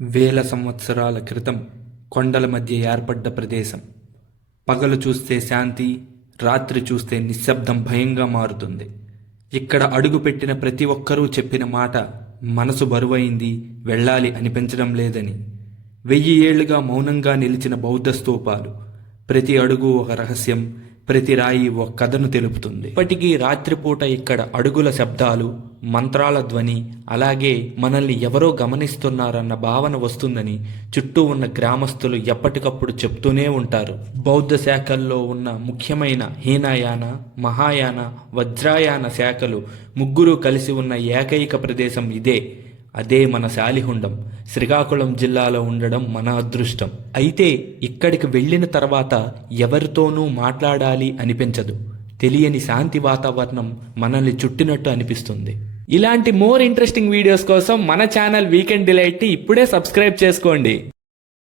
వేల సంవత్సరాల క్రితం కొండల మధ్య ఏర్పడ్డ ప్రదేశం. పగలు చూస్తే శాంతి, రాత్రి చూస్తే నిశ్శబ్దం భయంగా మారుతుంది. ఇక్కడ అడుగుపెట్టిన ప్రతి ఒక్కరూ చెప్పిన మాట మనసు బరువైంది, వెళ్ళాలి అనిపించడం లేదని. 1000 ఏళ్లుగా మౌనంగా నిలిచిన బౌద్ధ స్తూపాలు. ప్రతి అడుగు ఒక రహస్యం, ప్రతి రాయి ఒక కథను తెలుపుతుంది. ఇప్పటికీ రాత్రిపూట ఇక్కడ అడుగుల శబ్దాలు, మంత్రాల ధ్వని, అలాగే మనల్ని ఎవరో గమనిస్తున్నారన్న భావన వస్తుందని చుట్టూ ఉన్న గ్రామస్తులు ఎప్పటికప్పుడు చెప్తూనే ఉంటారు. బౌద్ధ శాఖల్లో ఉన్న ముఖ్యమైన హీనయాన, మహాయాన, వజ్రాయాన శాఖలు ముగ్గురు కలిసి ఉన్న ఏకైక ప్రదేశం ఇదే. అదే మన శాలిహుండం. శ్రీకాకుళం జిల్లాలో ఉండడం మన అదృష్టం. అయితే ఇక్కడికి వెళ్ళిన తర్వాత ఎవరితోనూ మాట్లాడాలి అనిపించదు. తెలియని శాంతి వాతావరణం మనల్ని చుట్టినట్టు అనిపిస్తుంది. ఇలాంటి మోర్ ఇంట్రెస్టింగ్ వీడియోస్ కోసం మన ఛానల్ వీకెండ్ డిలైట్ని ఇప్పుడే సబ్స్క్రైబ్ చేసుకోండి.